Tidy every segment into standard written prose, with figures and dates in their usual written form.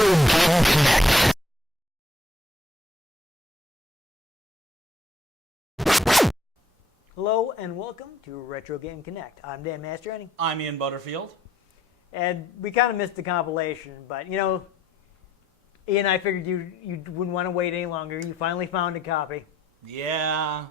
Game Connect. Hello and welcome to Retro Game Connect. I'm Dan Mastriani. I'm Ian Butterfield. And we kind of missed the compilation, but you know, Ian, I figured you wouldn't want to wait any longer. You finally found a copy. Yeah.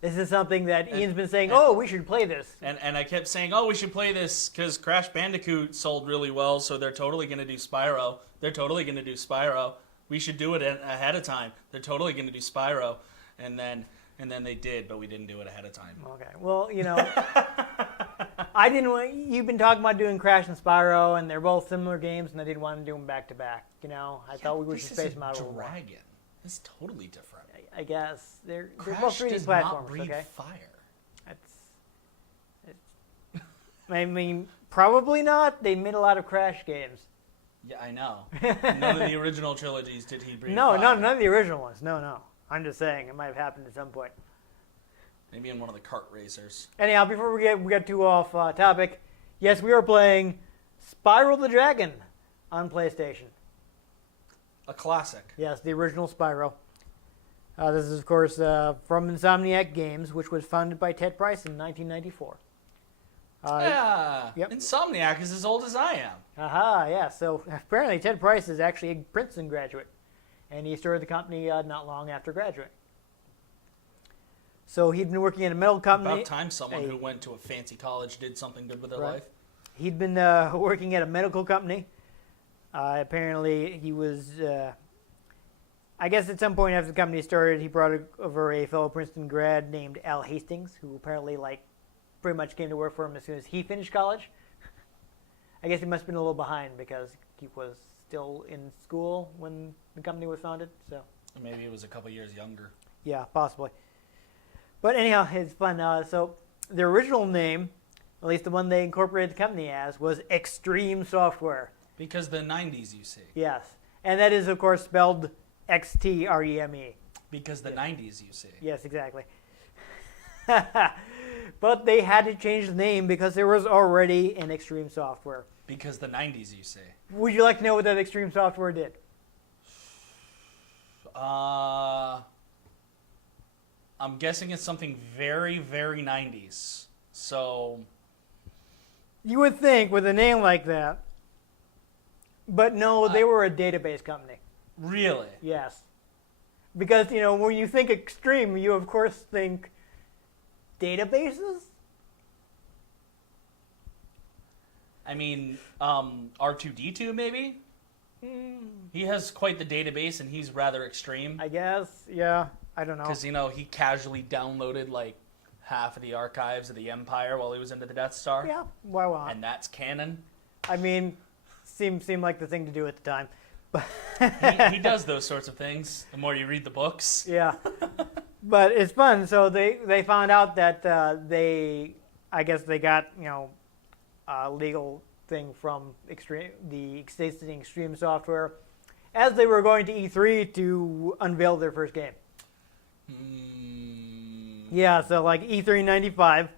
This is something that Ian's been saying, oh, we should play this. And I kept saying, oh, we should play this because Crash Bandicoot sold really well, so they're totally going to do Spyro. They're totally going to do Spyro. We should do it ahead of time. They're totally going to do Spyro. And then they did, but we didn't do it ahead of time. Okay. Well, you know, I didn't want, you've been talking about doing Crash and Spyro, and they're both similar games, and I didn't want to do them back to back. You know, I thought we would just space them out a little more. Dragon. This is totally different. I guess they're Crash both 3D does platformers. not breathe Okay. fire. I mean, probably not. They made a lot of Crash games. Yeah, I know. None of the original trilogies did he breathe No, fire. none of the original ones. No. I'm just saying it might have happened at some point. Maybe in one of the kart racers. Anyhow, before we get too off topic, yes, we are playing Spyro the Dragon on PlayStation. A classic. Yes, the original Spyro. This is, of course, from Insomniac Games, which was founded by Ted Price in 1994. Yeah. Yep. Insomniac is as old as I am. Aha, yeah. So apparently Ted Price is actually a Princeton graduate, and he started the company not long after graduating. So he'd been working at a metal company. About time someone who went to a fancy college did something good with their life. He'd been working at a medical company. Apparently he was, I guess at some point after the company started, he brought over a fellow Princeton grad named Al Hastings, who apparently pretty much came to work for him as soon as he finished college. I guess he must have been a little behind because he was still in school when the company was founded. So Maybe he was a couple years younger. yeah, possibly. But anyhow, it's fun. So the original name, at least the one they incorporated the company as, was Extreme Software. Because the 90s, you see. Yes. And that is, of course, spelled Xtreme. Because the 90s, you see. Yes, exactly. But they had to change the name because there was already an Extreme Software. Because the 90s, you see. Would you like to know what that Extreme Software did? I'm guessing it's something very, very 90s. So, You would think with a name like that. But no, they were a database company. really? Yes. Because, you know, when you think Extreme, you of course think databases? I mean, R2-D2 maybe? He has quite the database and he's rather extreme. I guess, yeah. I don't know. Because, you know, he casually downloaded like half of the archives of the Empire while he was into the Death Star. Yeah, why not? And that's canon. I mean, seemed like the thing to do at the time. But He does those sorts of things the more you read the books. yeah. But it's fun. So they found out that I guess they got, you know, a legal thing from the existing Extreme Software as they were going to E3 to unveil their first game. Yeah, so like E3 95,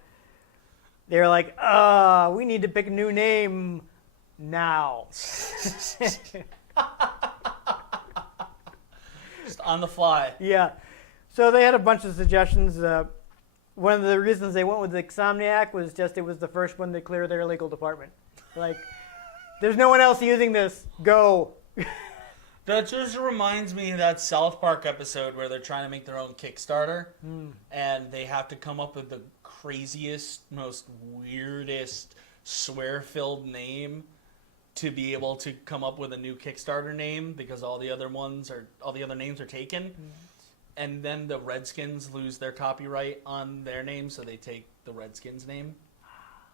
they were like, we need to pick a new name now. Just on the fly. Yeah. So they had a bunch of suggestions. One of the reasons they went with Insomniac was just it was the first one to clear their legal department. Like, there's no one else using this. Go. That just reminds me of that South Park episode where they're trying to make their own Kickstarter, and they have to come up with the craziest, most weirdest, swear-filled name to be able to come up with a new Kickstarter name because all the other names are taken. And then the Redskins lose their copyright on their name, so they take the Redskins name.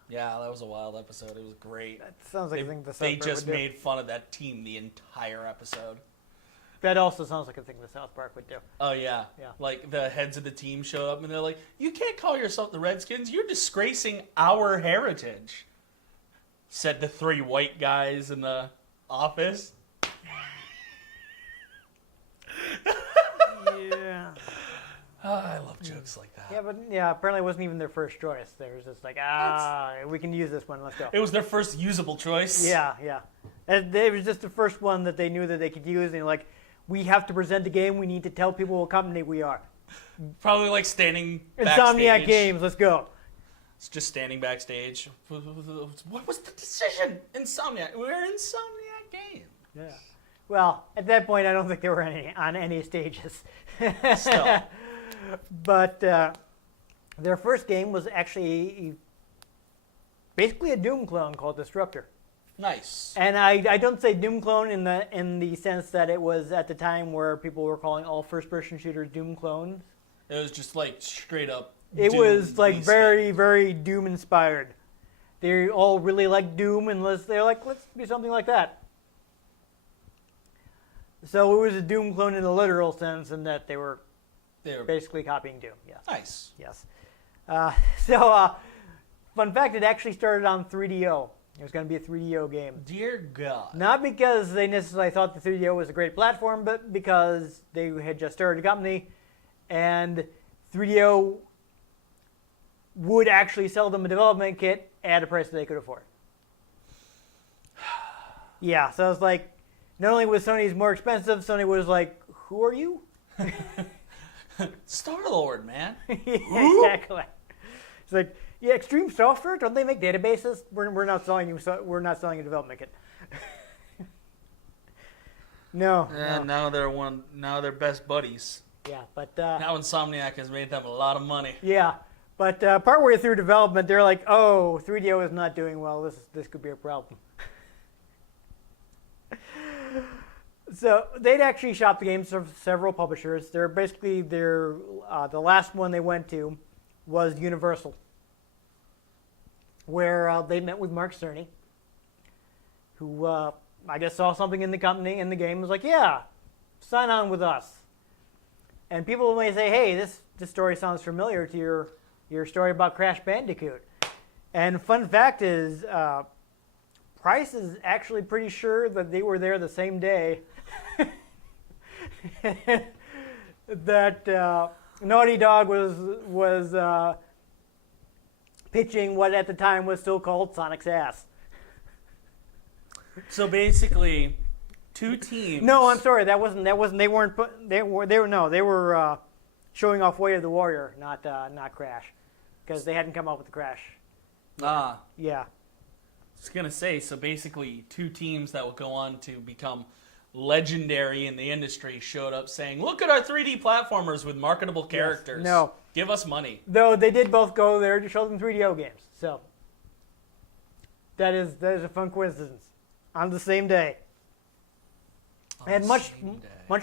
Yeah, that was a wild episode. It was great. That sounds like a thing the South They Park just would do. made fun of that team the entire episode. That also sounds like a thing the South Park would do. Oh, yeah. Yeah. Like, the heads of the team show up, and they're like, you can't call yourself the Redskins. You're disgracing our heritage, said the three white guys in the office. Yeah. Oh, I love jokes like that. Yeah, but apparently it wasn't even their first choice. They was just like, we can use this one. Let's go. It was their first usable choice. Yeah. And it was just the first one that they knew that they could use, and they're like, we have to present the game. We need to tell people what company we are. Probably like standing Insomniac backstage. Games, let's go. It's just standing backstage. What was the decision? Insomniac. We're Insomniac Games. Yeah. Well, at that point, I don't think they were on any stages. Still. But their first game was actually basically a Doom clone called Disruptor. Nice. And I don't say Doom clone in the sense that it was at the time where people were calling all first-person shooters Doom clones. It was just like straight up. It Doom was like very, reskin. very Doom inspired. They all really liked Doom, and they're like, let's do something like that. So it was a Doom clone in a literal sense, in that they were basically copying Doom. Yes. Nice. Yes. Fun fact: it actually started on 3DO. It was going to be a 3DO game. Dear God. Not because they necessarily thought the 3DO was a great platform, but because they had just started a company, and 3DO would actually sell them a development kit at a price that they could afford. Yeah, so it's like, not only was Sony's more expensive, Sony was like, who are you? Star-Lord, man. Yeah, exactly. It's like, yeah, Extreme Software, don't they make databases? We're not selling you. We're not selling a development kit. No. And no. now they're best buddies. Yeah, but Now Insomniac has made them a lot of money. yeah, but partway through development, they're like, oh, 3DO is not doing well. This could be a problem. So they'd actually shopped the games of several publishers. They're basically the last one they went to was Universal, where they met with Mark Cerny, who I guess saw something in the company and the game, was like, yeah, sign on with us. And people may say, hey, this story sounds familiar to your story about Crash Bandicoot. And fun fact is, Price is actually pretty sure that they were there the same day that Naughty Dog was pitching what at the time was still called Sonic's ass. So basically, two teams. No, I'm sorry. That wasn't. They were showing off Way of the Warrior, not Crash, because they hadn't come up with the Crash. Ah. Yeah. I was gonna say, so basically, two teams that will go on to become legendary in the industry showed up saying, "Look at our 3D platformers with marketable characters. Yes. No. Give us money." Though they did both go there to show them 3DO games, so that is a fun coincidence on the same day. And much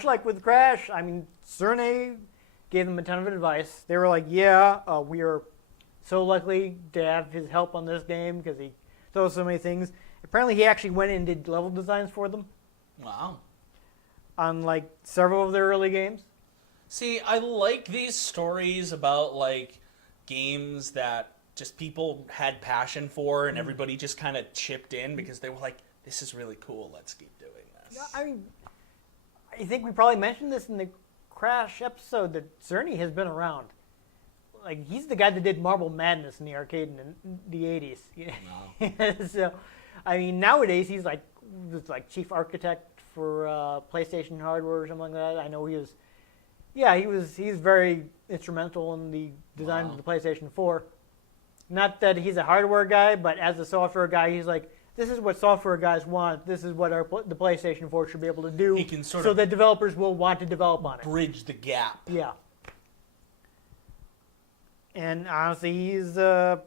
like with Crash, I mean, Cerny gave them a ton of advice. They were like, "Yeah, we are so lucky to have his help on this game because he does so many things." Apparently, he actually went and did level designs for them Wow. on like several of their early games. See, I like these stories about like games that just people had passion for and everybody just kind of chipped in because they were like, "This is really cool. Let's keep doing this." I mean, I think we probably mentioned this in the Crash episode that Cerny has been around. Like, he's the guy that did Marble Madness in the arcade in the 80s. Wow. So, I mean, nowadays he's like chief architect for PlayStation hardware or something like that. I know he's very instrumental in the design of the PlayStation 4. Not that he's a hardware guy, but as a software guy, he's like, this is what software guys want. This is what the PlayStation 4 should be able to do. He can sort so of that developers will want to develop on it. bridge the gap. Yeah. And honestly, he's at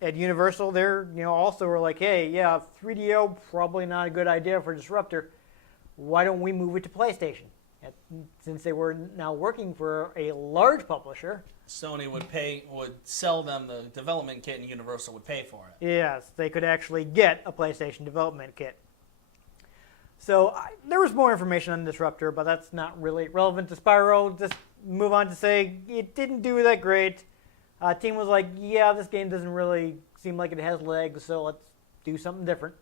Universal. They're also were like, hey, yeah, 3DO probably not a good idea for Disruptor. Why don't we move it to PlayStation? Since they were now working for a large publisher. Sony would sell them the development kit and Universal would pay for it. Yes, they could actually get a PlayStation development kit. So there was more information on Disruptor, but that's not really relevant to Spyro. Just move on to say it didn't do that great. Team was like, yeah, this game doesn't really seem like it has legs, so let's do something different.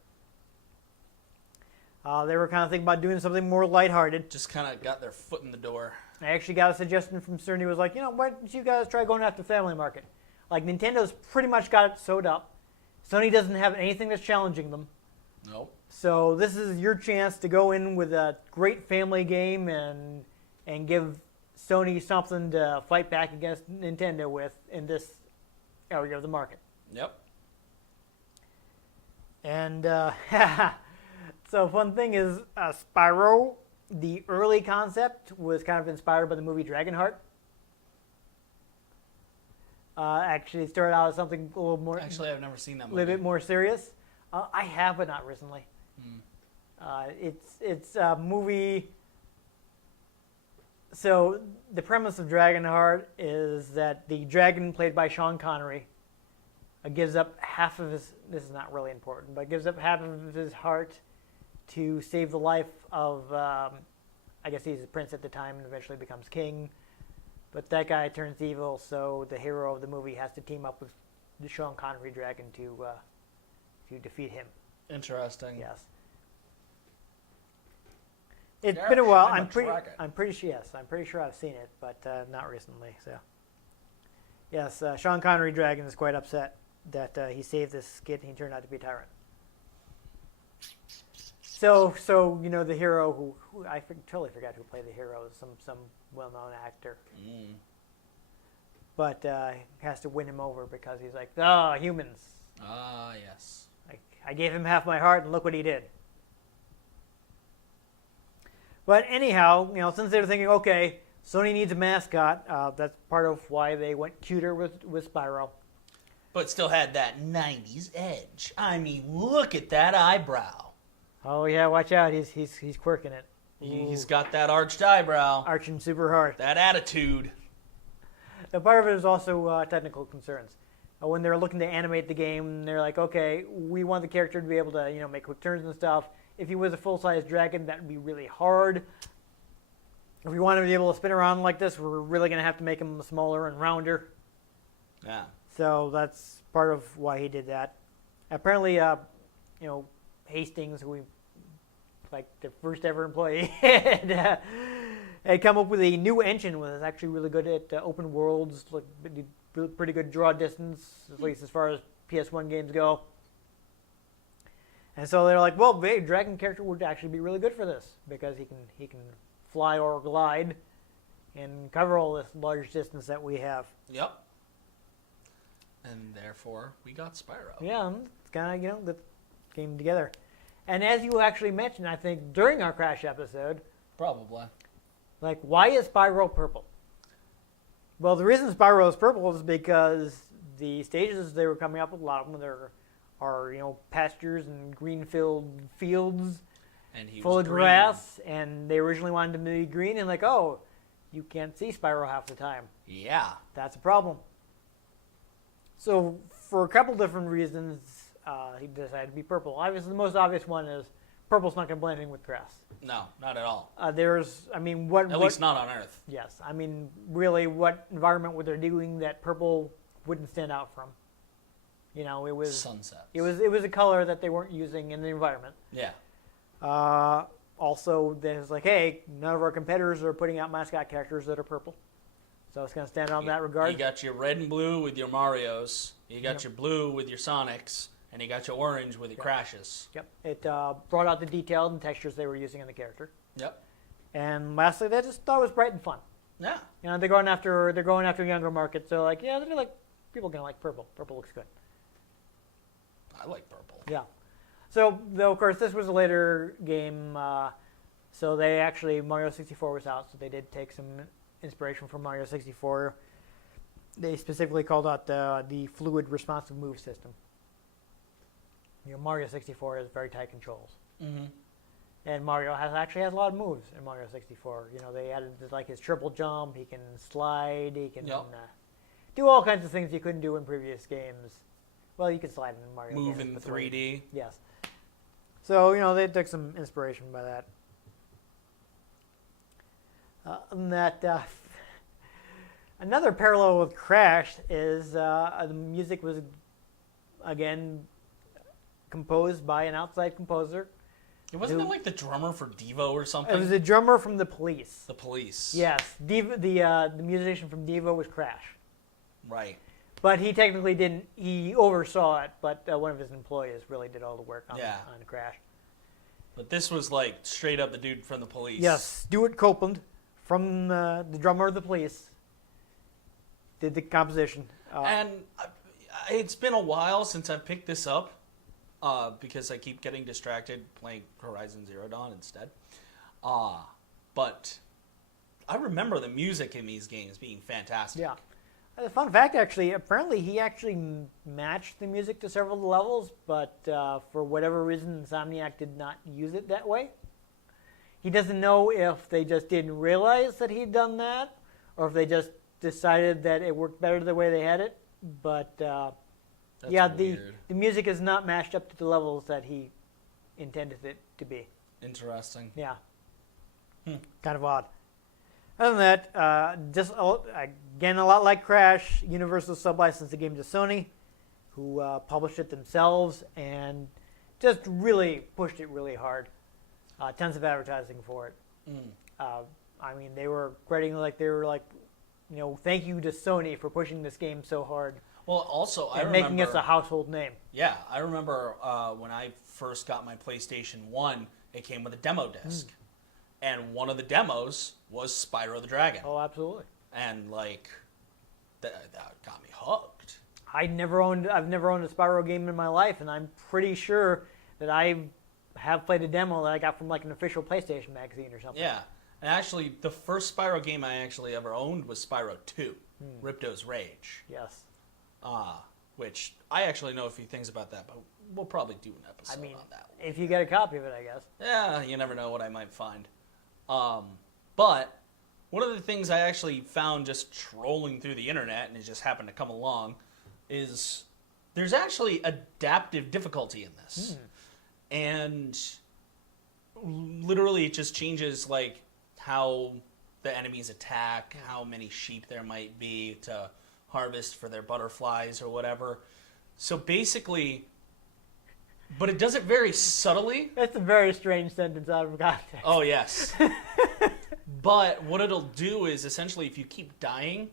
They were kind of thinking about doing something more lighthearted. Just kind of got their foot in the door. I actually got a suggestion from Cerny. Was like, why don't you guys try going after the family market? Like, Nintendo's pretty much got it sewed up. Sony doesn't have anything that's challenging them. Nope. So this is your chance to go in with a great family game and give Sony something to fight back against Nintendo with in this area of the market. Yep. And so fun thing is Spyro, the early concept was kind of inspired by the movie Dragonheart. Actually, it started out as something a little more... Actually, I've never seen that A movie. little bit more serious. I have, but not recently. It's a movie... So, the premise of Dragonheart is that the dragon, played by Sean Connery, gives up half of his... This is not really important, but gives up half of his heart to save the life of... I guess he's a prince at the time and eventually becomes king. But that guy turns evil, so the hero of the movie has to team up with the Sean Connery dragon to defeat him. Interesting. Yes. It's Yeah, been a while. I'm a dragon. I'm pretty sure I've seen it, but not recently. So, yes, Sean Connery dragon is quite upset that he saved this kid and he turned out to be a tyrant. So you know the hero who I totally forgot who played the hero, some well-known actor, but has to win him over because he's like, humans. Ah, yes. I gave him half my heart, and look what he did. But anyhow, you know, since they were thinking, okay, Sony needs a mascot, that's part of why they went cuter with Spyro. But still had that 90s edge. I mean, look at that eyebrow. Oh yeah, watch out, he's quirking it. He's got that arched eyebrow. Arching super hard. That attitude. Now, part of it is also technical concerns. When they're looking to animate the game, they're like, okay, we want the character to be able to, make quick turns and stuff. If he was a full-size dragon, that would be really hard. If we want him to be able to spin around like this, we're really going to have to make him smaller and rounder. Yeah. So that's part of why he did that. Apparently, Hastings, who like the first ever employee, had come up with a new engine that was actually really good at open worlds, like pretty good draw distance, at least as far as PS1 games go. And so they're like, well, the dragon character would actually be really good for this because he can fly or glide and cover all this large distance that we have. Yep. And therefore, we got Spyro. Yeah, it's kind of, that came together. And as you actually mentioned, I think, during our Crash episode, Probably. like, why is Spyro purple? Well, the reason Spyro is purple is because the stages they were coming up with, a lot of them are pastures and green-filled fields And he full was of green. grass, and they originally wanted them to be green, and like, oh, you can't see Spyro half the time. Yeah. That's a problem. So, for a couple different reasons, he decided to be purple. Obviously, the most obvious one is purple's not going to blend in with grass. No, not at all. At Least not on Earth. Yes, really, what environment were they doing that purple wouldn't stand out from? It was Sunsets. It was a color that they weren't using in the environment. Yeah. Also, there's like, hey, none of our competitors are putting out mascot characters that are purple, so it's going to stand out in that regard. You got your red and blue with your Marios. You got your blue with your Sonics. And you got your orange with your Crashes. Yep. It brought out the detail and textures they were using in the character. Yep. And lastly, they just thought it was bright and fun. Yeah. They're going after a younger market. So like, yeah, they're like, people are gonna like purple. Purple looks good. I like purple. Yeah. So though, of course, this was a later game. So Mario 64 was out. So they did take some inspiration from Mario 64. They specifically called out the fluid responsive move system. Mario 64 has very tight controls. Mm-hmm. And Mario has a lot of moves in Mario 64. They added like his triple jump. He can slide. He can do all kinds of things you couldn't do in previous games. Well, you can slide in Mario. Move games, in 3D. Yes. So they took some inspiration by that. And that another parallel with Crash is the music was again composed by an outside composer. Wasn't it like the drummer for Devo or something? It was a drummer from The Police. The Police. Yes, the musician from Devo was Crash. Right. But he technically didn't. He oversaw it, but one of his employees really did all the work on the crash. But this was like straight up the dude from the Police. Yes, Stuart Copeland, from the drummer of the Police, did the composition. And it's been a while since I picked this up because I keep getting distracted playing Horizon Zero Dawn instead. But I remember the music in these games being fantastic. Yeah. A fun fact, actually, apparently he actually matched the music to several of the levels, but for whatever reason, Insomniac did not use it that way. He doesn't know if they just didn't realize that he'd done that, or if they just decided that it worked better the way they had it. But yeah, the music is not matched up to the levels that he intended it to be. Interesting. Yeah. Kind of odd. Other than that, just again, a lot like Crash, Universal sublicensed the game to Sony, who published it themselves and just really pushed it really hard. Tons of advertising for it. I mean, they were crediting thank you to Sony for pushing this game so hard. Well, also, I remember making us a household name. Yeah, I remember when I first got my PlayStation 1, it came with a demo disc. And one of the demos was Spyro the Dragon. Oh, absolutely. And like that got me hooked. I've never owned a Spyro game in my life, and I'm pretty sure that I have played a demo that I got from like an official PlayStation magazine or something. Yeah. And actually, the first Spyro game I actually ever owned was Spyro 2, Ripto's Rage. Yes. Which I actually know a few things about that, but we'll probably do an episode on that one. If you get a copy of it, I guess. Yeah, you never know what I might find. But one of the things I actually found just trolling through the internet, and it just happened to come along, is there's actually adaptive difficulty in this. And literally it just changes like how the enemies attack, how many sheep there might be to harvest for their butterflies or whatever. So basically, but it does it very subtly. That's a very strange sentence out of context. Oh, yes. But what it'll do is essentially if you keep dying,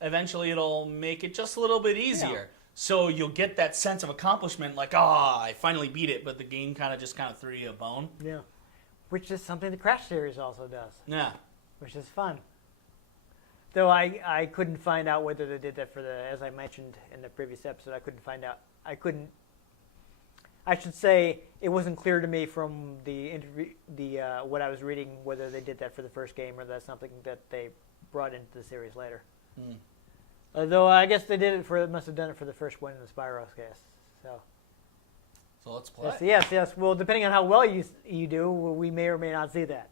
eventually it'll make it just a little bit easier. Yeah. So you'll get that sense of accomplishment like, I finally beat it, but the game kind of threw you a bone. Yeah. Which is something the Crash series also does. Yeah. Which is fun. Though I couldn't find out whether they did that for as I mentioned in the previous episode, I should say it wasn't clear to me from the interview, what I was reading, whether they did that for the first game or that's something that they brought into the series later. Though I guess they must have done it for the first one in the Spyro's case. So let's play. Yes. Well, depending on how well you do, we may or may not see that.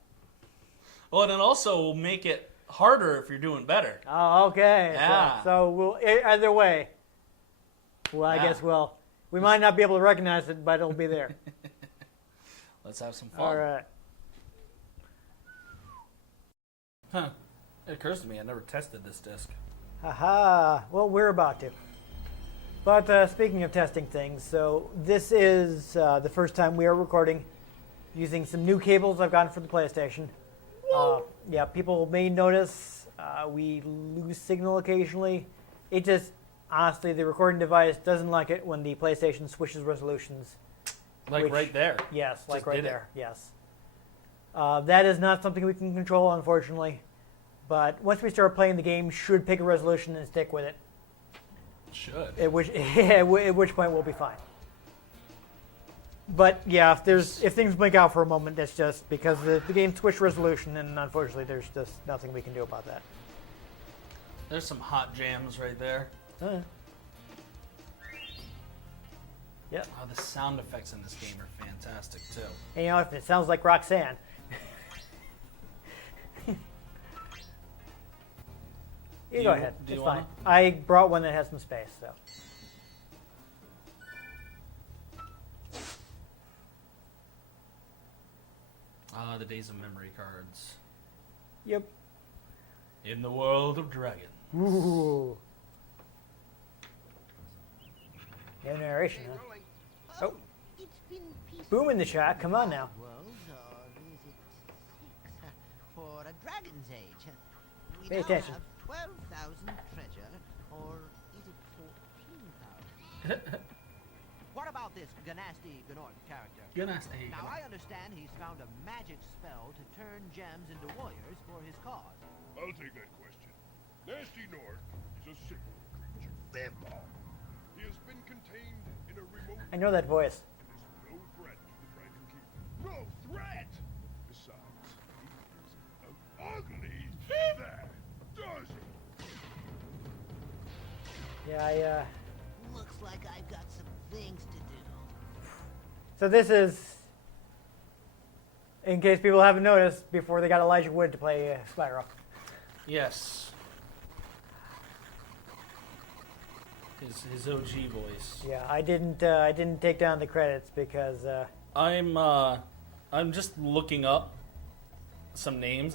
Well, and it also will make it harder if you're doing better. Oh, okay. Yeah. So we'll either way. Well, I guess we might not be able to recognize it, but it'll be there. Let's have some fun. All right. Huh. It occurs to me I never tested this disc. Aha. Well, we're about to. But speaking of testing things, so this is the first time we are recording using some new cables I've gotten for the PlayStation. Yeah, people may notice we lose signal occasionally. It just, honestly, the recording device doesn't like it when the PlayStation switches resolutions. Like right there. Yes, Just like right did it. there, yes. That is not something we can control, unfortunately. But once we start playing, the game should pick a resolution and stick with it. Should. At which point we'll be fine. But yeah, if things blink out for a moment, that's just because the game switched resolution, and unfortunately, there's just nothing we can do about that. There's some hot jams right there. Yep. Oh, the sound effects in this game are fantastic too. And if it sounds like Roxanne. You go ahead. It's fine. I brought one that has some space, so. The days of memory cards. Yep. In the world of dragons. Ooh. No narration, huh? Oh. Boom in the chat. Come on now. For a dragon's age. Pay attention. 12,000 treasure, or is it What about this Ganasty Gnork character? Ganasty. Now, I understand he's found a magic spell to turn gems into warriors for his cause. I'll take that question. Nasty Nork is a simple creature. Vampire. He has been contained in a remote I know that voice. and is no threat to the Dragon King. No threat! Besides, he is ugly. That does it. Yeah, Looks like I've got some things to do. So this is, in case people haven't noticed, before they got Elijah Wood to play Spyro. Yes. His OG voice. Yeah, I didn't take down the credits because I'm just looking up some names.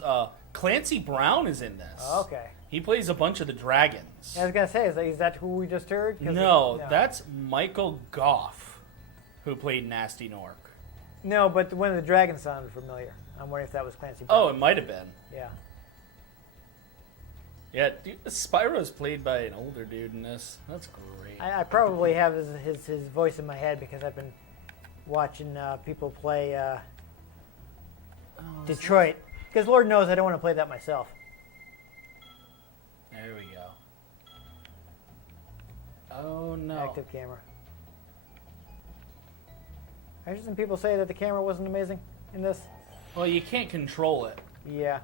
Clancy Brown is in this. okay. He plays a bunch of the dragons. I was gonna say, is that who we just heard? 'Cause No, that's Michael Goff, who played Nasty Nork. no, but one of the dragons sounded familiar. I'm wondering if that was Clancy Brown. Oh, it might have been. Yeah. Yeah, dude, Spyro's played by an older dude in this. That's great. I probably have his voice in my head because I've been watching people play Detroit. Because Lord knows I don't want to play that myself. There we go. Oh no. Active camera. I heard some people say that the camera wasn't amazing in this. Well, you can't control it. Yeah.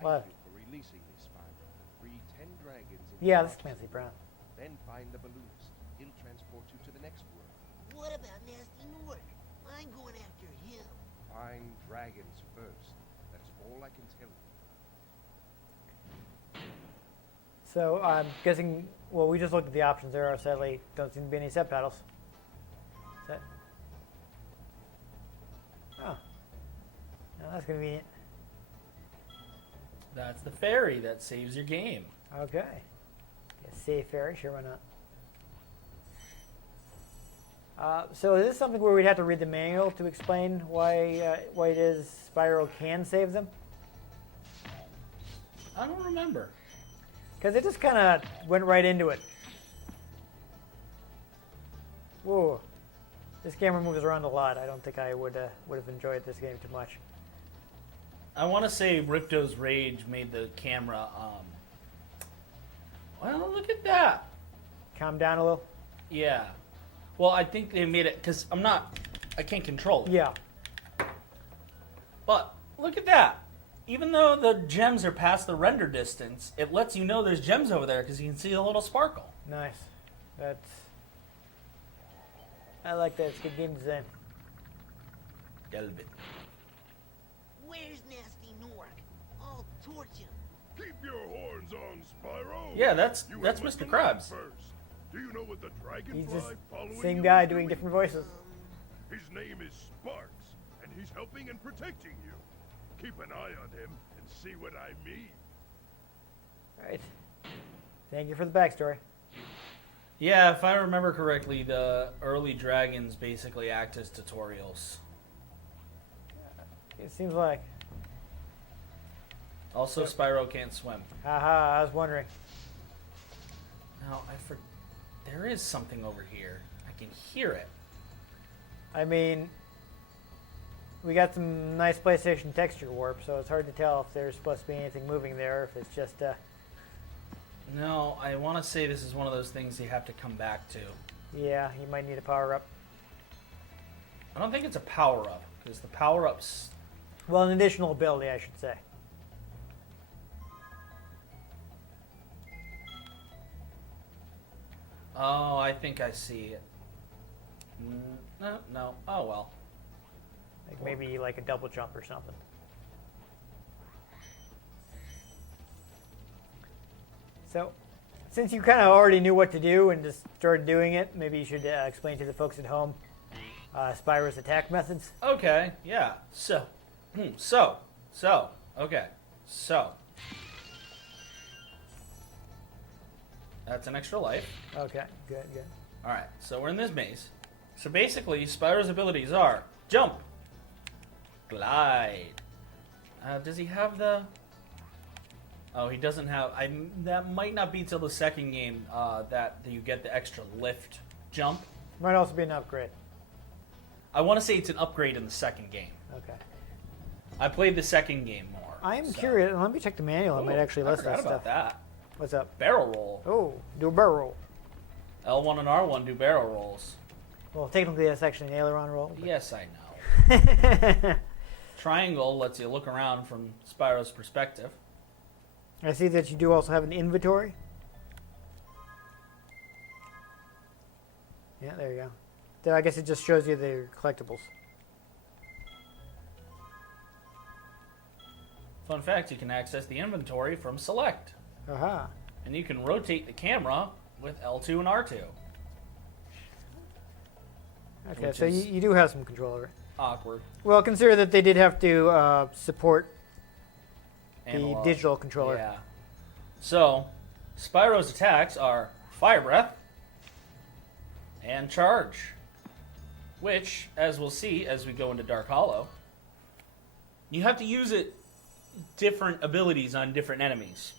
What? Thank you for releasing me, Spyro. Free 10 dragons in Yeah, the this is Clancy Brown. Then find the balloonist. He'll transport you to the next world. What about Nasty Nork? I'm going after him. Find dragons first. That's all I can tell you. So I'm guessing, well, we just looked at the options. There are sadly don't seem to be any subtitles. Is that? Oh. No, that's convenient. That's the fairy that saves your game. Okay. Yeah, save fairy, sure, why not? So is this something where we'd have to read the manual to explain why it is Spyro can save them? I don't remember. Because it just kind of went right into it. Whoa. This camera moves around a lot. I don't think I would have enjoyed this game too much. I want to say Ripto's Rage made the camera, well, look at that. Calm down a little. Yeah. Well, I think they made it, because I can't control it. Yeah. But, look at that. Even though the gems are past the render distance, it lets you know there's gems over there, because you can see a little sparkle. Nice. I like that. It's good game design. Delvin. Where's Nasty Nork? I'll torch him. Keep your horns on, Spyro. Yeah, that's You Mr. went to Krabs. first. Do you know what the dragonfly He's just following same you guy is doing different voices. His name is Sparks, and he's helping and protecting you. Keep an eye on him and see what I mean. Right. Thank you for the backstory. Yeah, if I remember correctly, the early dragons basically act as tutorials. It seems like. Also, Spyro can't swim. Haha, I was wondering. Now, there is something over here. I can hear it. I mean, we got some nice PlayStation texture warp, so it's hard to tell if there's supposed to be anything moving there, if it's just No, I want to say this is one of those things you have to come back to. yeah, you might need a power up. I don't think it's a power-up, because the power-ups... Well, an additional ability, I should say. Oh, I think I see it. No. Oh, well. Like maybe like a double jump or something. So, since you kind of already knew what to do and just started doing it, maybe you should explain to the folks at home Spyro's attack methods. Okay, yeah. So. That's an extra life. Okay, good. Alright, so we're in this maze. So basically, Spyro's abilities are jump, glide. Does he have the... Oh, he doesn't have. That might not be till the second game that you get the extra lift jump. Might also be an upgrade. I want to say it's an upgrade in the second game. Okay. I played the second game more. I am curious. Let me check the manual. It might actually I list forgot that about stuff. that. What's up? Barrel roll. Oh, do a barrel roll. L1 and R1 do barrel rolls. Well, technically that's actually an aileron roll. But... Yes, I know. Triangle lets you look around from Spyro's perspective. I see that you do also have an inventory. Yeah, there you go. Then I guess it just shows you the collectibles. Fun fact, you can access the inventory from Select. Aha. And you can rotate the camera with L2 and R2. Okay, Which so is- you do have some control over it. Awkward. Well, consider that they did have to support the Analog. digital controller. Yeah. So, Spyro's attacks are Fire Breath and Charge. Which, as we'll see as we go into Dark Hollow, you have to use it different abilities on different enemies.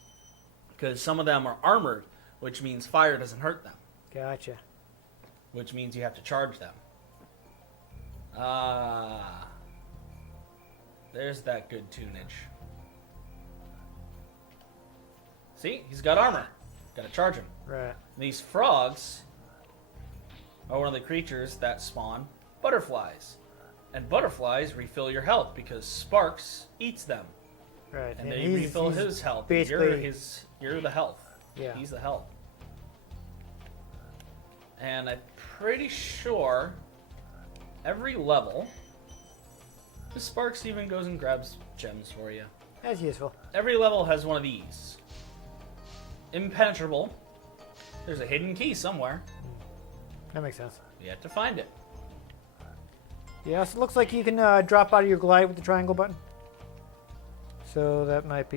Because some of them are armored, which means fire doesn't hurt them. Gotcha. Which means you have to charge them. There's that good tunage. See? He's got armor. Gotta charge him. Right. These frogs are one of the creatures that spawn butterflies. And butterflies refill your health because Sparks eats them. Right. And they he's- refill he's his health. Basically, You're the health. Yeah. He's the health. And I'm pretty sure every level, the Sparks even goes and grabs gems for you. that's useful. Every level has one of these. Impenetrable. There's a hidden key somewhere. That makes sense. You have to find it. Yes, it looks like you can drop out of your glide with the triangle button. So that might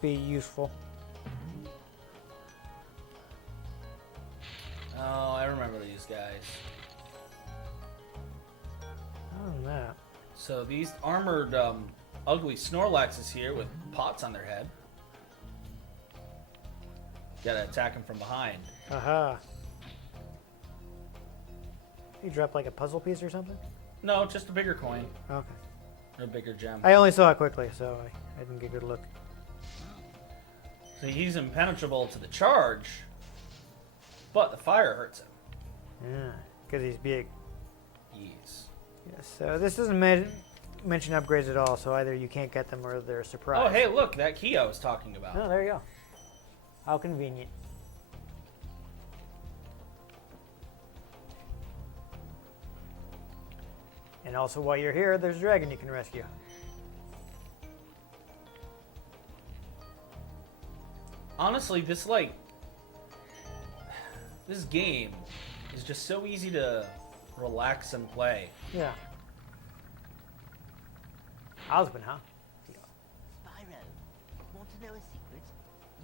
be useful. Oh, I remember these guys. Other than that, So these armored, ugly Snorlaxes here with pots on their head. Gotta attack them from behind. aha. You drop like a puzzle piece or something? No, just a bigger coin. Okay. Or a bigger gem. I only saw it quickly, so I didn't get a good look. So he's impenetrable to the charge, but the fire hurts him. Yeah, because he's big. Yes. Yes, so this doesn't mention upgrades at all, so either you can't get them or they're a surprise. Oh, hey, look, that key I was talking about. Oh, there you go. How convenient. And also, while you're here, there's a dragon you can rescue. Honestly, this game is just so easy to relax and play. Yeah. Husband, huh? Spyro, want to know a secret?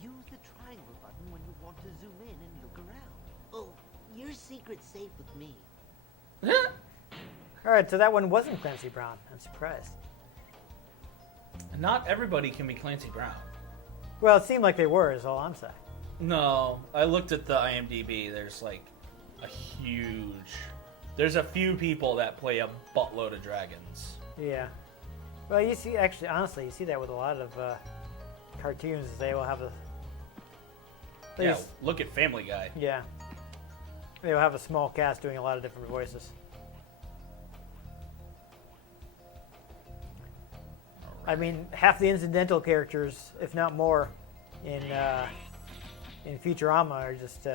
Use the triangle button when you want to zoom in and look around. Oh, your secret's safe with me. All right, so that one wasn't Clancy Brown. I'm surprised. Not everybody can be Clancy Brown. Well, it seemed like they were, is all I'm saying. No, I looked at the IMDb. There's there's a few people that play a buttload of dragons. Yeah. Well, you see, actually, honestly, you see that with a lot of cartoons. They will have a. they Yeah, just- look at Family Guy. Yeah. They will have a small cast doing a lot of different voices. I mean, half the incidental characters, if not more, in Futurama are just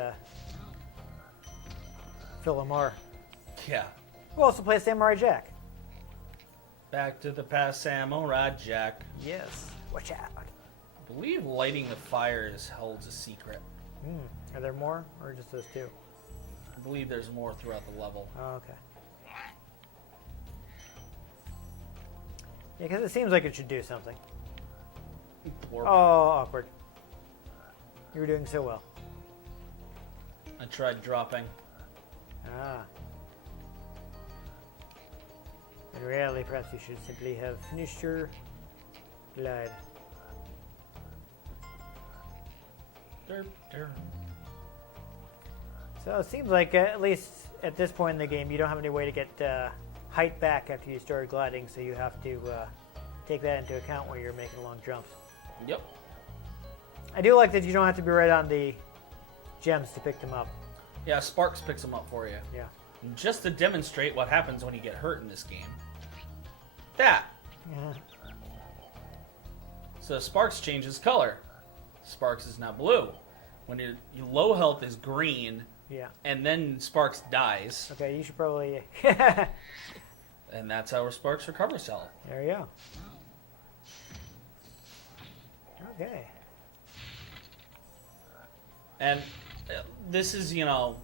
Phil Lamar. Yeah. Who also plays Samurai Jack? Back to the past, Samurai Jack. Yes. Watch out. I believe lighting the fires holds a secret. Are there more, or just those two? I believe there's more throughout the level. Oh, okay. Yeah, because it seems like it should do something. Warp. Oh, awkward. You were doing so well. I tried dropping. Ah. In reality, perhaps you should simply have finished your glide. Derp, derp. So it seems like, at least at this point in the game, you don't have any way to get height back after you started gliding, so you have to take that into account when you're making long jumps. Yep. I do like that you don't have to be right on the gems to pick them up. Yeah, Sparks picks them up for you. Yeah. And just to demonstrate what happens when you get hurt in this game. That. Yeah. So Sparks changes color. Sparks is now blue. When your low health is green, Yeah. and then Sparks dies, Okay, you should probably... and that's how Sparks recovers health. There you go. Okay. And this is, you know,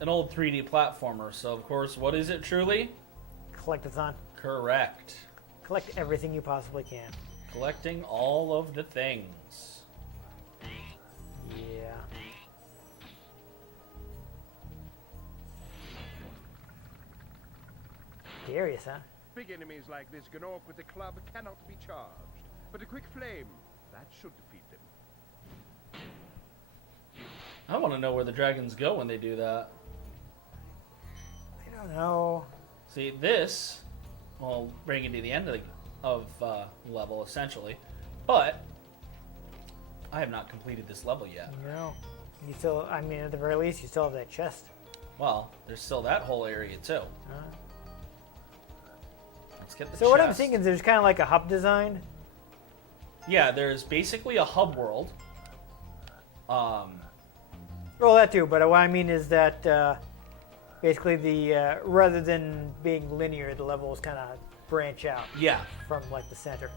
an old 3D platformer, so of course, what is it truly? Collectathon. Correct. Collect everything you possibly can. Collecting all of the things. Yeah. Curious, huh? Big enemies like this Gnorc with the club cannot be charged. But a quick flame, that should defeat them. I want to know where the dragons go when they do that. I don't know. See, this will bring you to the end of the level, essentially. But I have not completed this level yet. No. You still, I mean, at the very least, you still have that chest. Well, there's still that whole area, too. Let's get the So what I'm chest. thinking is there's kind of like a hub design. Yeah, there's basically a hub world. Well, that too, but what I mean is that basically the rather than being linear, the levels kind of branch out Yeah, from like the center.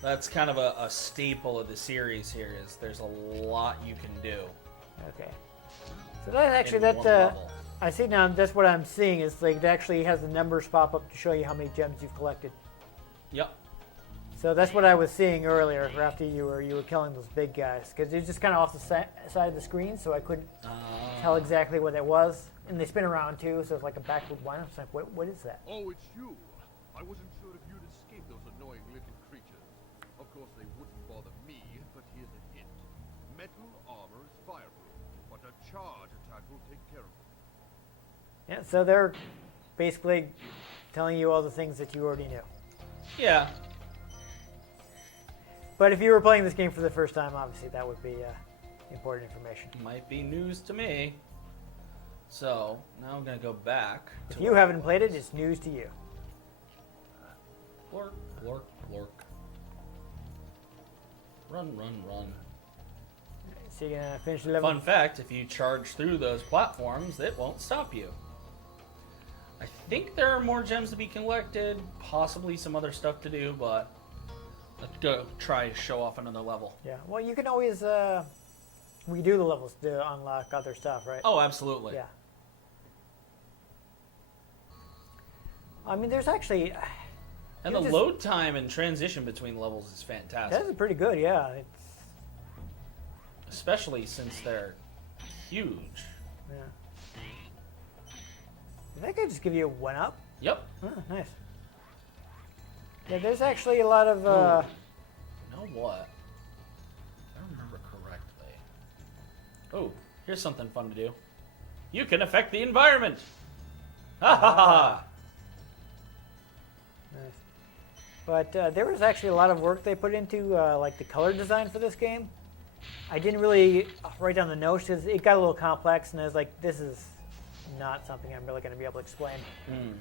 that's kind of a staple of the series here. Is there's a lot you can do. Okay. So that actually in that one level. I see now. That's what I'm seeing is like it actually has the numbers pop up to show you how many gems you've collected. Yep. So that's what I was seeing earlier after you were killing those big guys because they're just kind of off the side of the screen, so I couldn't tell exactly what it was. And they spin around too, so it's like a backward one. It's like, what is that? Oh, it's you. I wasn't sure if you'd escape those annoying little creatures. Of course, they wouldn't bother me, but here's a hint. Metal armor is fireproof, but a charge attack will take care of it. Yeah. So they're basically telling you all the things that you already knew. Yeah. But if you were playing this game for the first time, obviously that would be important information. Might be news to me. So now I'm gonna go back. If to you haven't played it, it's news to you. Blork, blork, blork. Run, run, run. So you're gonna finish the level. Fun fact, if you charge through those platforms, it won't stop you. I think there are more gems to be collected, possibly some other stuff to do, but let's go try to show off another level. Yeah. Well, you can always redo the levels to unlock other stuff, right? Oh, absolutely. Yeah. I mean, there's actually. And you the just- load time and transition between levels is fantastic. That's pretty good, yeah. It's, Especially since they're huge. yeah. Did that guy just give you a 1-up? Yep. Oh, nice. Yeah, there's actually a lot of. You know what? If I remember correctly. Oh, here's something fun to do. You can affect the environment. Ha ha ha! Nice. But there was actually a lot of work they put into like the color design for this game. I didn't really write down the notes because it got a little complex, and I was like, this is not something I'm really going to be able to explain. Mm.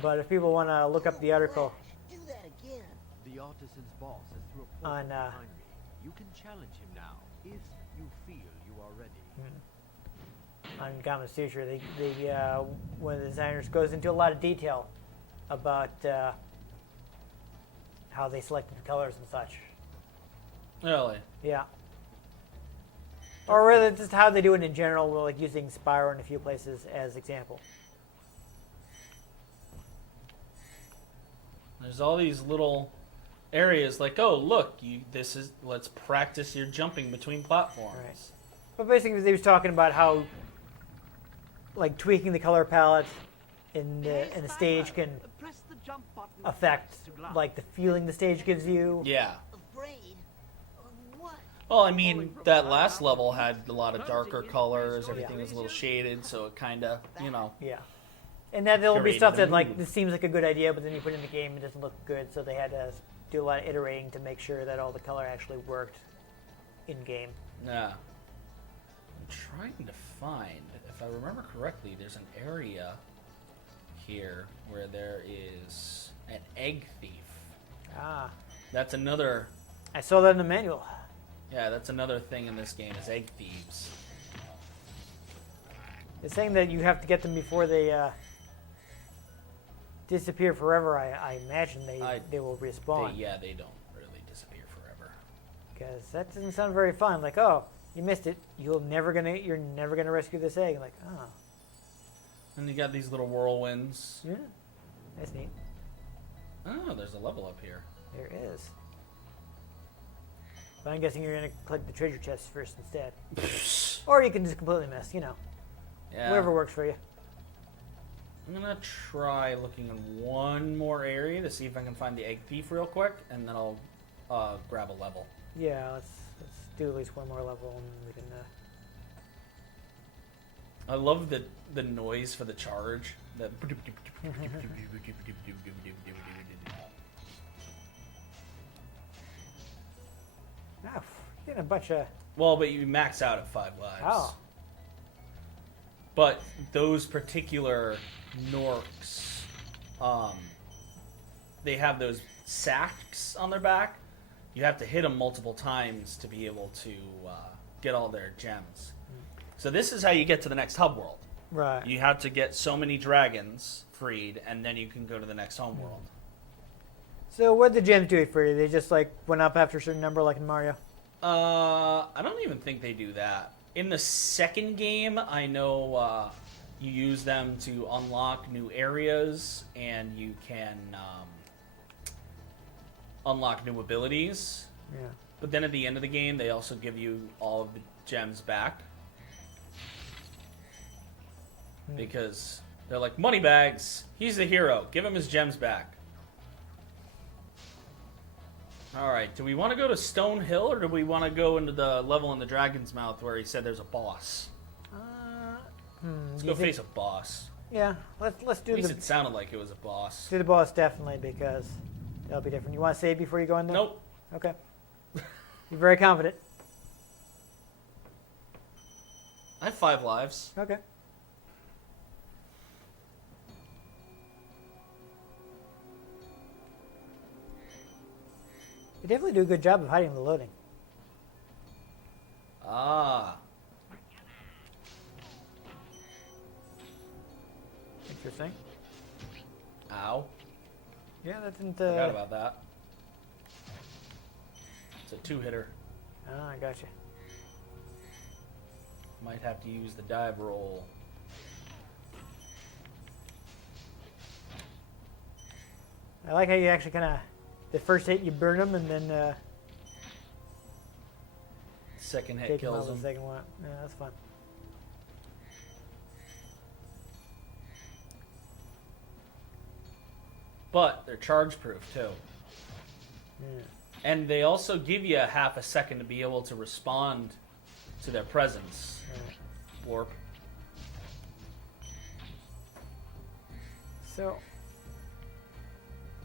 But if people want to look up the article Do that again. The artisan's boss is through a On, portal behind me. You can challenge him now if you feel you are ready. on Gama's Future, one of the designers goes into a lot of detail about how they selected the colors and such. Really? Yeah. Or rather, just how they do it in general, like using Spyro in a few places as example. There's all these little areas like, oh, look, let's practice your jumping between platforms. Right. But basically, they was talking about how, like, tweaking the color palette in the stage can Press the jump button affect twice to glide. like the feeling the stage gives you. Yeah. Afraid of what? Well, I mean, that last level had a lot of darker colors. Everything was a little shaded, so it kind of, you know. Yeah. And then there'll be Created stuff a that like mood. this seems like a good idea, but then you put it in the game, it doesn't look good, so they had to do a lot of iterating to make sure that all the color actually worked in game. Yeah. I'm trying to find, if I remember correctly, there's an area here where there is an egg thief. Ah, That's another, I saw that in the manual. yeah, that's another thing in this game is egg thieves. It's saying that you have to get them before they disappear forever. I imagine they will respawn. They don't really disappear forever. Because that doesn't sound very fun. Like, oh, you missed it. You're never gonna rescue this egg. Like, oh, And you got these little whirlwinds. yeah, that's neat. Oh, there's a level up here. There is. But I'm guessing you're gonna collect the treasure chests first instead, or you can just completely miss. You know, Yeah. whatever works for you. I'm gonna try looking in one more area to see if I can find the egg thief real quick, and then I'll grab a level. Yeah, let's do at least one more level, and we can. I love the noise for the charge. The Oh, getting a bunch of. well, but you max out at 5 lives. Oh. But those particular Norks, they have those sacks on their back. You have to hit them multiple times to be able to get all their gems. So this is how you get to the next hub world. Right. You have to get so many dragons freed, and then you can go to the next home world. So what did the gems do for you? They just like went up after a certain number, like in Mario. I don't even think they do that. In the second game, I know you use them to unlock new areas, and you can unlock new abilities. Yeah. But then at the end of the game, they also give you all of the gems back. Because they're like, money bags, he's the hero, give him his gems back. Alright, do we want to go to Stone Hill, or do we want to go into the level in the Dragon's Mouth where he said there's a boss? Let's do go you think- face a boss. Yeah, let's do At least the it sounded like it was a boss. do the boss definitely, because that'll be different. You want to save before you go in there? Nope. Okay. You're very confident. I have 5 lives. Okay. You definitely do a good job of hiding the loading. Ah. Interesting. Ow. Yeah, that didn't. Forgot about that. It's a 2-hitter. Ah, I gotcha. Might have to use the dive roll. I like how you actually kind of, the first hit you burn them, and then Second hit take them out kills with him. the second one. Yeah, that's fun. But they're charge proof too. Yeah. And they also give you a half a second to be able to respond to their presence. Right. Warp. So,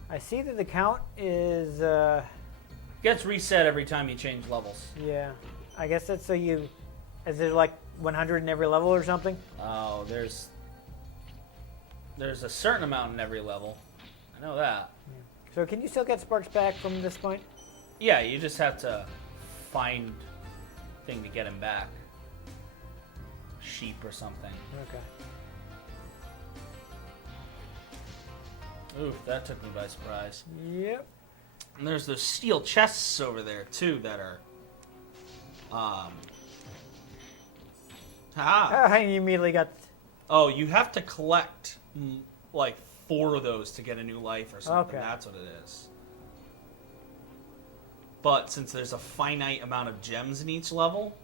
I see that the count is, Gets reset every time you change levels. yeah, I guess that's so you, is there like 100 in every level or something? Oh, there's a certain amount in every level. I know that. So can you still get sparks back from this point? Yeah, you just have to find thing to get him back. Sheep or something. Okay. Oof, that took me by surprise. Yep. And there's those steel chests over there too that are You immediately got, Oh, you have to collect like 4 of those to get a new life or something. Okay. That's what it is. But since there's a finite amount of gems in each level,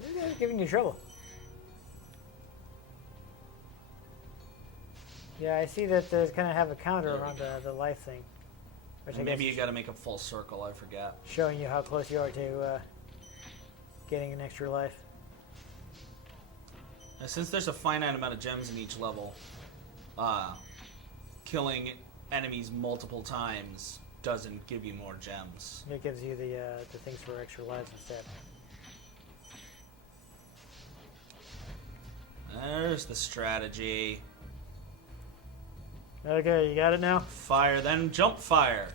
maybe they're giving you trouble. Yeah, I see that there's kind of have a counter on the life thing. Which I Maybe guess you got to make a full circle. I forget. showing you how close you are to getting an extra life. And since there's a finite amount of gems in each level, killing enemies multiple times doesn't give you more gems. It gives you the things for extra lives instead. There's the strategy. Okay, you got it now? Fire, then jump fire.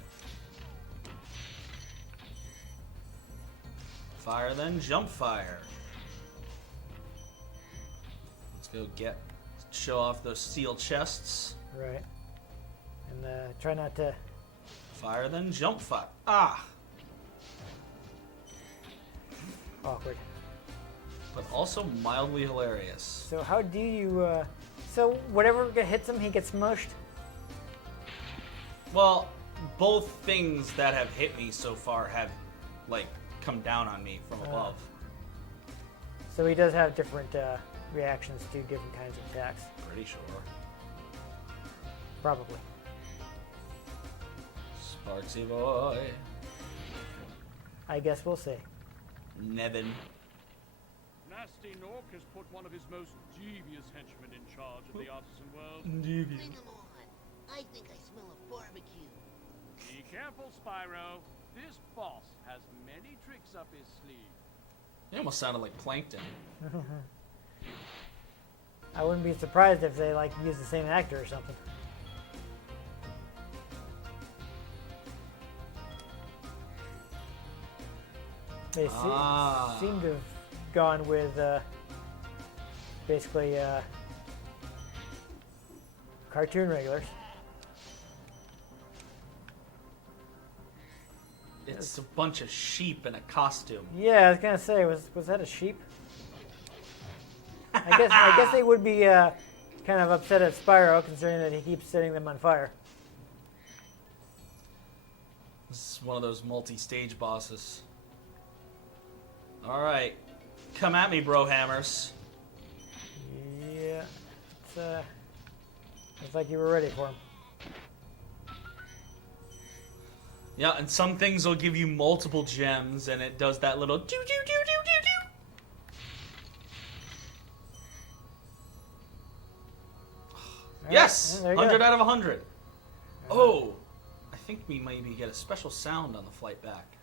Fire, then jump fire. Let's go show off those steel chests. Right. And try not to... Fire, then jump fire. Ah! Awkward. But also mildly hilarious. So how do you... so whatever hits him, he gets smushed? Well, both things that have hit me so far have, like, come down on me from above. So he does have different reactions to different kinds of attacks. Pretty sure. Probably. Sparksy boy. I guess we'll see. Nevin. Nasty Nork has put one of his most devious henchmen in charge of the artisan world. Bring 'em on. I think I smell a barbecue. Be careful, Spyro. This boss has many tricks up his sleeve. He almost sounded like Plankton. I wouldn't be surprised if they like use the same actor or something. They seem to have gone with basically cartoon regulars. It's a bunch of sheep in a costume. Yeah, I was gonna say, was that a sheep? I guess they would be kind of upset at Spyro, considering that he keeps setting them on fire. This is one of those multi-stage bosses. All right, come at me, bro hammers. Yeah, it's looks like you were ready for him. Yeah, and some things will give you multiple gems, and it does that little do do do do do do. Yes, there you 100 go. out of 100. Oh, I think we maybe get a special sound on the flight back.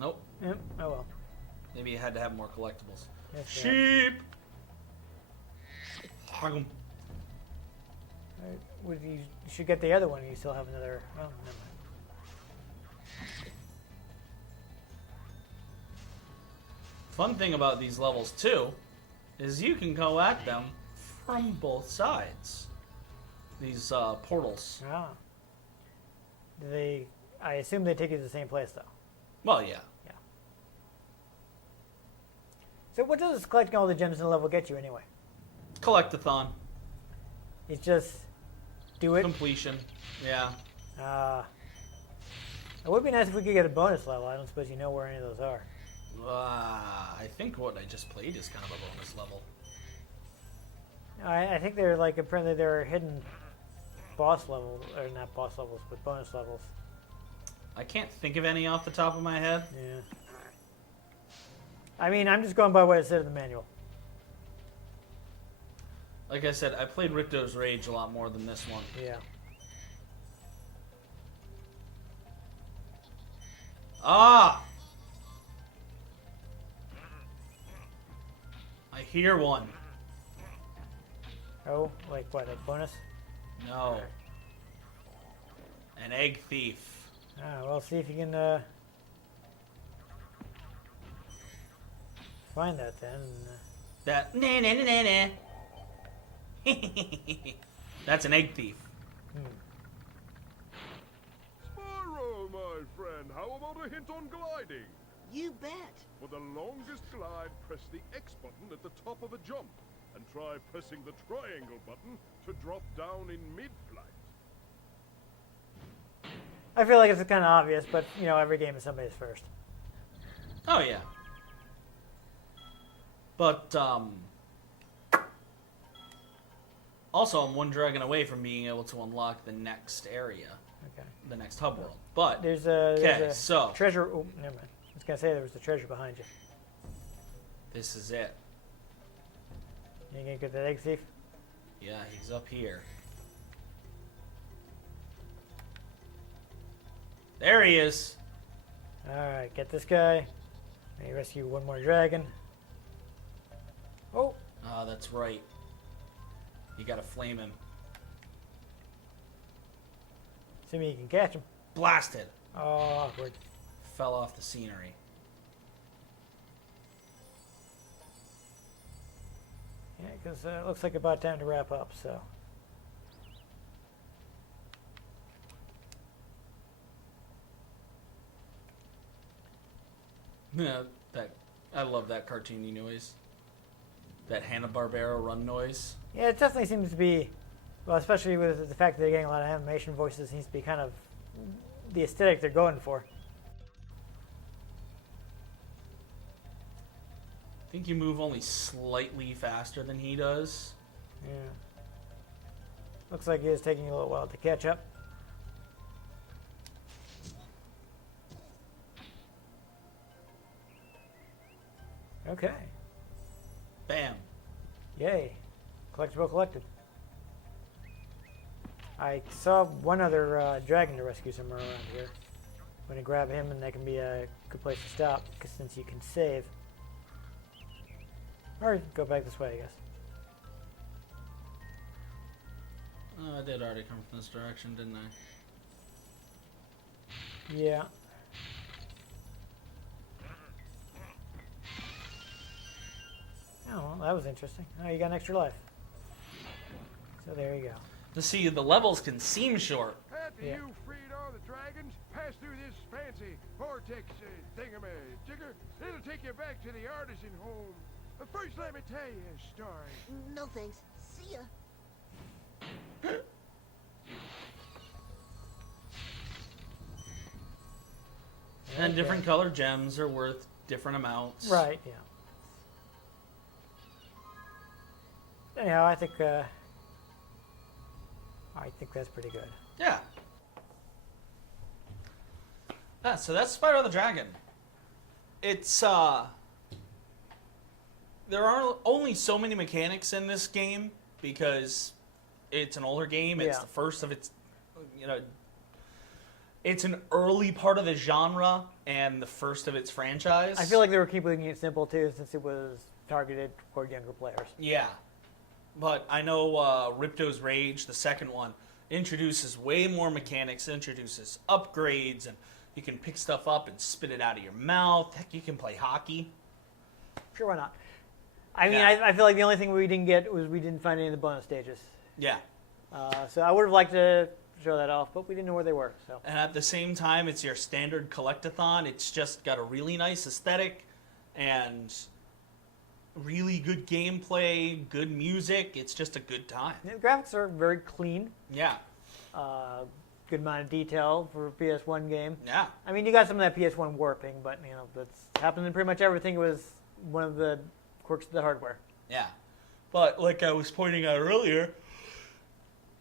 Nope. Yep. Oh well. Maybe you had to have more collectibles. Yes, Sheep. Alright, you should get the other one. You still have another. Oh, never mind. Fun thing about these levels too is you can go at them from both sides. These portals. Ah. Do they? I assume they take you to the same place, though. Well, yeah. Yeah. So, what does collecting all the gems in the level get you anyway? Collectathon. It's just do it. Completion. Yeah. It would be nice if we could get a bonus level. I don't suppose you know where any of those are. I think what I just played is kind of a bonus level. I think they're like apparently they're hidden boss levels, or not boss levels, but bonus levels. I can't think of any off the top of my head. Yeah. I mean, I'm just going by what it said in the manual. Like I said, I played Ricto's Rage a lot more than this one. Yeah. Ah! I hear one. Oh, like what? Like bonus? No. An egg thief. Ah, well, see if you can find that then. That nah nah nah nah nah. That's an egg thief. Spyro, my friend, how about a hint on gliding? You bet. For the longest glide, press the X button at the top of a jump, and try pressing the triangle button to drop down in mid-flight. I feel like it's kind of obvious, but you know, every game is somebody's first. Oh, yeah. But, also, I'm one dragon away from being able to unlock the next area. Okay. The next hub world. But, There's okay, a so, treasure. Oh, never mind. I was gonna say there was a treasure behind you. this is it. You gonna get that egg thief? Yeah, he's up here. There he is. All right, get this guy. Maybe rescue one more dragon. Oh, Ah, that's right. You gotta flame him. see me, you can catch him. Blasted. Oh, awkward. Fell off the scenery. Yeah, because it looks like about time to wrap up. So. Yeah, I love that cartoony noise. That Hanna-Barbera run noise. Yeah, it definitely seems to be, well, especially with the fact that they're getting a lot of animation voices, seems to be kind of the aesthetic they're going for. I think you move only slightly faster than he does. Yeah. Looks like it is taking a little while to catch up. Okay. Bam. Yay. Collectible collected. I saw one other dragon to rescue somewhere around here. I'm going to grab him, and that can be a good place to stop, because since you can save. Or you can go back this way, I guess. Oh, I did already come from this direction, didn't I? Yeah. Oh, well, that was interesting. Oh, you got an extra life. So there you go. To see, the levels can seem short. After Yeah. you freed all the dragons, pass through this fancy vortex thingamajigger. It'll take you back to the artisan home. But first, let me tell you a story. No thanks. See ya. And Okay. different colored gems are worth different amounts. Right, yeah. Anyhow, I think that's pretty good. Yeah. Ah, so that's Spyro the Dragon. It's there are only so many mechanics in this game because it's an older game. It's Yeah. the first of its, it's an early part of the genre and the first of its franchise. I feel like they were keeping it simple too, since it was targeted toward younger players. Yeah. But I know Ripto's Rage, the second one, introduces way more mechanics, introduces upgrades, and you can pick stuff up and spit it out of your mouth. Heck, you can play hockey. Sure, why not? I mean, Yeah. I feel like the only thing we didn't get was we didn't find any of the bonus stages. Yeah. So I would have liked to show that off, but we didn't know where they were. So And at the same time, it's your standard collectathon. It's just got a really nice aesthetic and really good gameplay, good music. It's just a good time. the graphics are very clean. Yeah. Good amount of detail for a PS1 game. Yeah. I mean, you got some of that PS1 warping, but that's happened in pretty much everything. It was one of the quirks of the hardware. Yeah. But like I was pointing out earlier,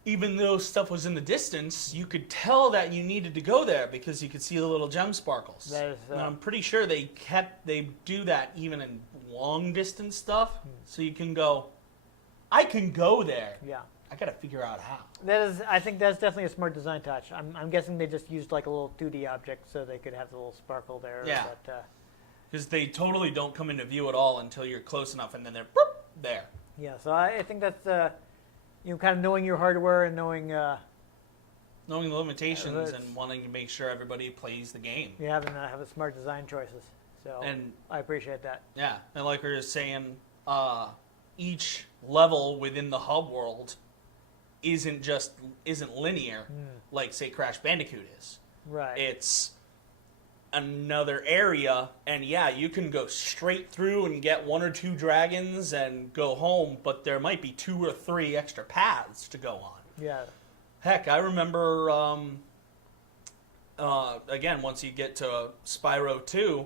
even though stuff was in the distance, you could tell that you needed to go there because you could see the little gem sparkles. That is, and I'm pretty sure they do that even in long distance stuff. So you can go, I can go there. Yeah. I gotta figure out how. I think that's definitely a smart design touch. I'm guessing they just used like a little 2D object so they could have the little sparkle there. Yeah. But, Because they totally don't come into view at all until you're close enough, and then they're boop, there. yeah, so I think that's kind of knowing your hardware and knowing Knowing the limitations that's- and wanting to make sure everybody plays the game. you having have a smart design choices. So And I appreciate that. yeah, and like we were saying, each level within the hub world isn't linear, like say Crash Bandicoot is. Right. It's another area, and yeah, you can go straight through and get one or two dragons and go home, but there might be 2 or 3 extra paths to go on. Yeah. Heck, I remember, again, once you get to Spyro 2,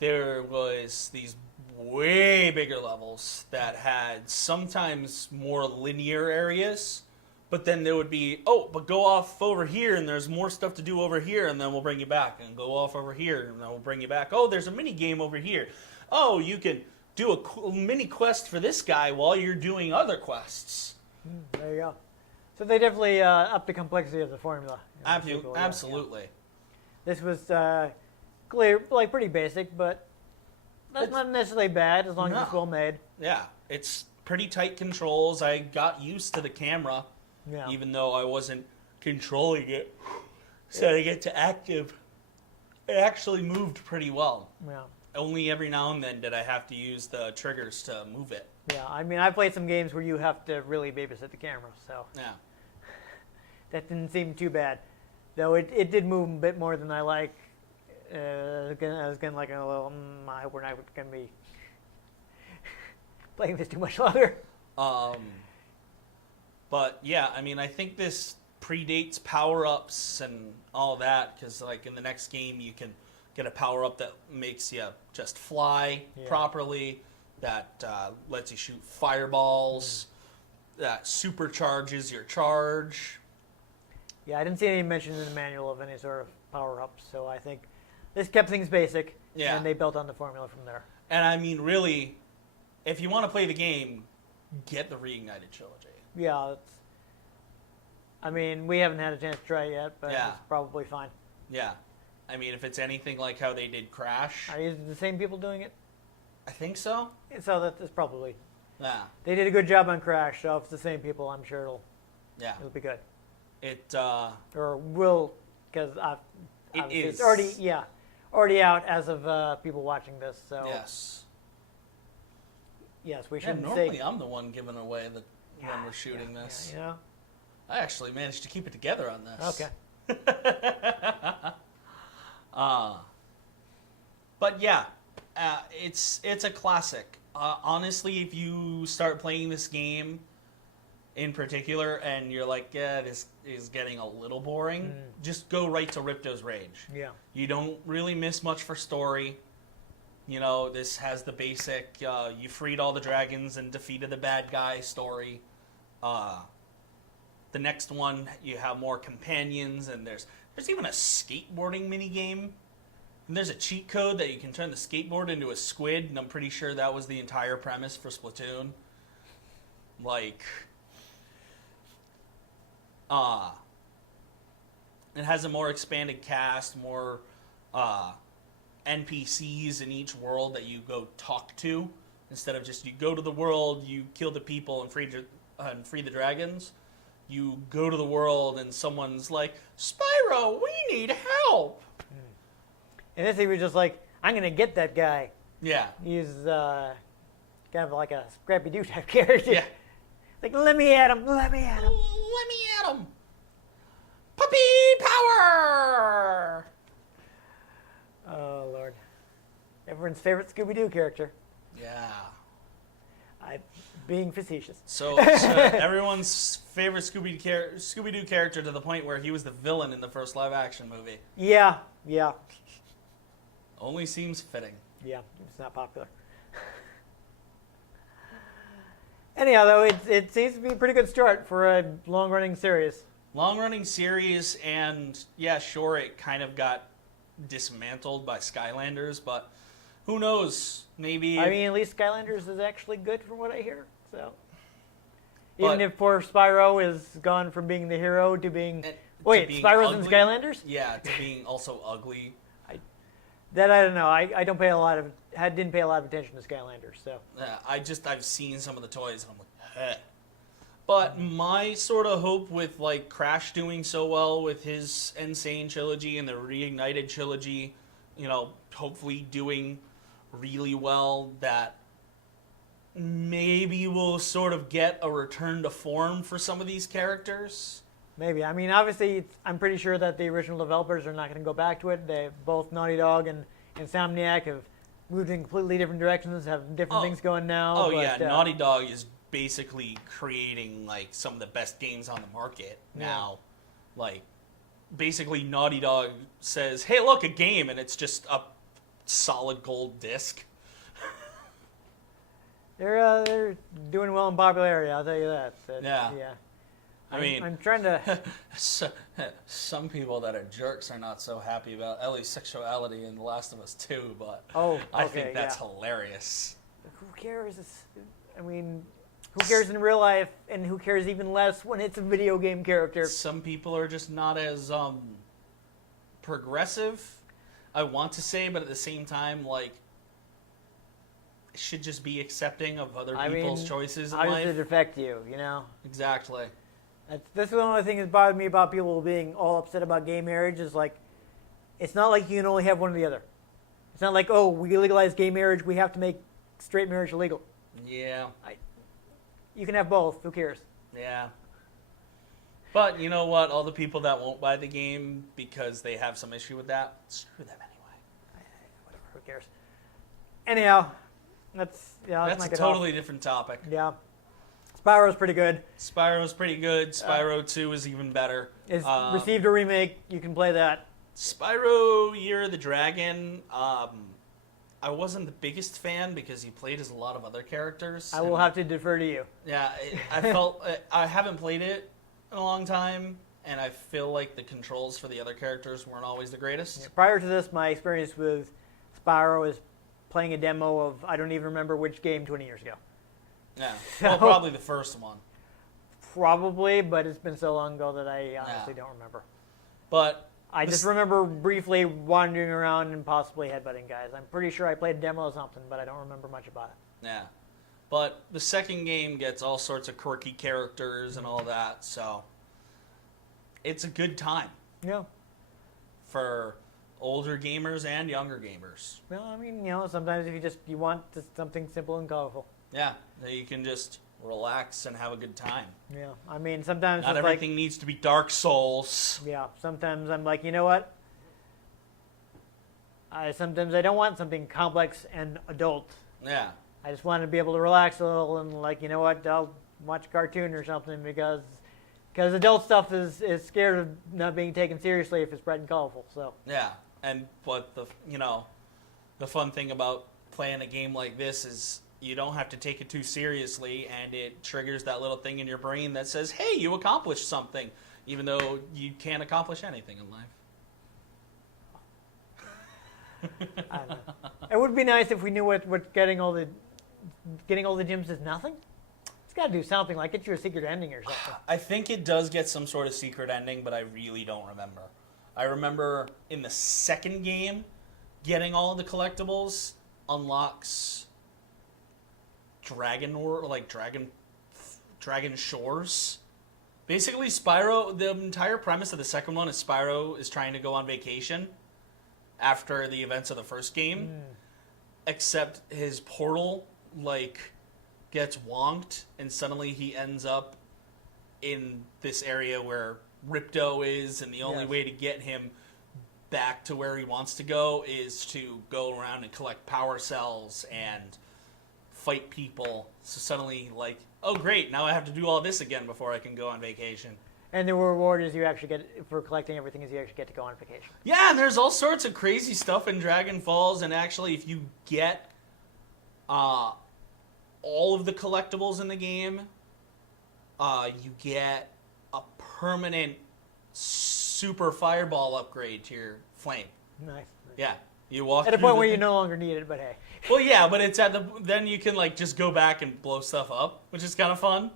there was these way bigger levels that had sometimes more linear areas, but then there would be, but go off over here and there's more stuff to do over here and then we'll bring you back, and go off over here and then we'll bring you back. Oh, there's a mini game over here. Oh, you can do a mini quest for this guy while you're doing other quests. There you go. So they definitely upped the complexity of the formula. in the sequel, yeah. Absolutely. This was clear, like pretty basic, but that's not necessarily bad as long as it's well made. Yeah, it's pretty tight controls. I got used to the camera, even though I wasn't controlling it, setting it to active. It actually moved pretty well. Yeah. Only every now and then did I have to use the triggers to move it. Yeah, I mean, I played some games where you have to really babysit the camera, so Yeah. that didn't seem too bad. Though it did move a bit more than I like. I was getting like a little, I hope we're not going to be playing this too much longer. But yeah, I mean, I think this predates power-ups and all that, because like in the next game you can get a power-up that makes you just fly properly, that lets you shoot fireballs, that supercharges your charge. Yeah, I didn't see any mention in the manual of any sort of power-ups, so I think this kept things basic, and they built on the formula from there. And I mean, really, if you want to play the game, get the Reignited trilogy. Yeah, I mean, we haven't had a chance to try it yet, but it's probably fine. Yeah. I mean, if it's anything like how they did Crash. Are these the same people doing it? I think so. So that's probably... Yeah. They did a good job on Crash, so if it's the same people, I'm sure it'll be good. It or will, because it's already out as of people watching this. So yes, we shouldn't normally say. I'm the one giving away when we're shooting this. Yeah. I actually managed to keep it together on this. Okay. But yeah, it's a classic. Honestly, if you start playing this game in particular and you're like, this is getting a little boring, just go right to Ripto's Rage. Yeah. You don't really miss much for story. You know, this has the basic, you freed all the dragons and defeated the bad guy story. The next one, you have more companions, and there's even a skateboarding minigame. And there's a cheat code that you can turn the skateboard into a squid, and I'm pretty sure that was the entire premise for Splatoon. Like, it has a more expanded cast, more NPCs in each world that you go talk to, instead of just you go to the world, you kill the people and free the dragons. You go to the world and someone's like, Spyro, we need help. And this he was just like, I'm gonna get that guy. Yeah. He's kind of like a Scrappy-Doo type character. Yeah. Like, let me at him. Let me at him. Let me at him. Puppy power. Oh Lord. Everyone's favorite Scooby-Doo character. Yeah. Being facetious. So everyone's favorite Scooby-Doo character to the point where he was the villain in the first live-action movie. Yeah. Only seems fitting. Yeah, it's not popular. Anyhow, though, it seems to be a pretty good start for a long-running series. Long-running series, and yeah, sure, it kind of got dismantled by Skylanders, but who knows? Maybe. I mean, at least Skylanders is actually good from what I hear. So, even if poor Spyro is gone from being the hero to being Spyro's in Skylanders? Yeah, to being also ugly. I don't know. I didn't pay a lot of attention to Skylanders. So I've seen some of the toys and I'm like, heh. But my sort of hope with like Crash doing so well with his Insane trilogy and the Reignited trilogy, you know, hopefully doing really well, that maybe we'll sort of get a return to form for some of these characters. Maybe. I mean, obviously, I'm pretty sure that the original developers are not going to go back to it. Both Naughty Dog and Insomniac have moved in completely different directions, have different things going now. Oh, yeah. Naughty Dog is basically creating, like, some of the best games on the market now. Like, basically, Naughty Dog says, hey, look, a game, and it's just a solid gold disc. They're doing well in popularity. I'll tell you that. Yeah. Yeah. I mean, I'm trying to. some people that are jerks are not so happy about Ellie's sexuality in The Last of Us 2, but I think that's hilarious. Who cares? I mean, who cares in real life, and who cares even less when it's a video game character? Some people are just not as progressive, I want to say, but at the same time, like, should just be accepting of other people's choices in life. How does it affect you, you know? Exactly. That's the only thing that's bothered me about people being all upset about gay marriage is, like, it's not like you can only have one or the other. It's not like, oh, we legalize gay marriage, we have to make straight marriage illegal. Yeah. You can have both. Who cares? Yeah. But you know what? All the people that won't buy the game because they have some issue with that, screw them anyway. Whatever. Who cares? Anyhow, that's a totally different topic. Yeah. Spyro's pretty good. Spyro's pretty good. Spyro 2 is even better. It's received a remake. You can play that. Spyro Year of the Dragon, I wasn't the biggest fan because he played as a lot of other characters. I will have to defer to you. Yeah, I felt I haven't played it in a long time, and I feel like the controls for the other characters weren't always the greatest. Yeah, prior to this, my experience with Spyro is playing a demo of I don't even remember which game 20 years ago. Yeah, well, probably the first one. Probably, but it's been so long ago that I honestly don't remember. But I just remember briefly wandering around and possibly headbutting guys. I'm pretty sure I played a demo of something, but I don't remember much about it. Yeah. But the second game gets all sorts of quirky characters and all that, so it's a good time. Yeah. For older gamers and younger gamers. Well, I mean, sometimes if you want just something simple and colorful. Yeah, that you can just relax and have a good time. Yeah, I mean, sometimes not everything needs to be Dark Souls. Yeah, sometimes I'm like, you know what? Sometimes I don't want something complex and adult. Yeah. I just want to be able to relax a little and, like, you know what? I'll watch a cartoon or something because adult stuff is scared of not being taken seriously if it's bright and colorful. So. Yeah, but the fun thing about playing a game like this is you don't have to take it too seriously, and it triggers that little thing in your brain that says, hey, you accomplished something, even though you can't accomplish anything in life. I don't know. It would be nice if we knew what getting all the gems is nothing. It's got to do something, like get you a secret ending or something. I think it does get some sort of secret ending, but I really don't remember. I remember in the second game, getting all of the collectibles unlocks Dragon Shores. Basically, Spyro, the entire premise of the second one is Spyro is trying to go on vacation after the events of the first game, except his portal, gets wonked, and suddenly he ends up in this area where Ripto is, and the only way to get him back to where he wants to go is to go around and collect power cells and fight people. So suddenly, oh great, now I have to do all this again before I can go on vacation. And the reward is you actually get, for collecting everything, is you actually get to go on vacation. Yeah, and there's all sorts of crazy stuff in Dragon Falls, and actually if you get all of the collectibles in the game, you get a permanent super fireball upgrade to your flame. Nice. Yeah. You walk at a point where you no longer need it, but hey. Well, yeah, but it's then you can just go back and blow stuff up, which is kind of fun.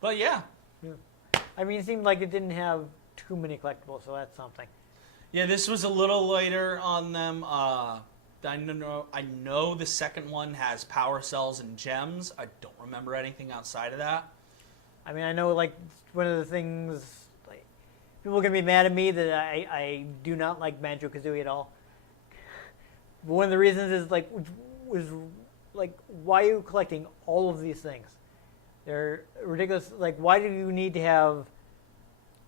But yeah. I mean, it seemed like it didn't have too many collectibles, so that's something. Yeah, this was a little lighter on them. I know the second one has power cells and gems. I don't remember anything outside of that. I mean, I know one of the things. People are going to be mad at me that I do not like Banjo-Kazooie at all. But one of the reasons is, why are you collecting all of these things? They're ridiculous. Why do you need to have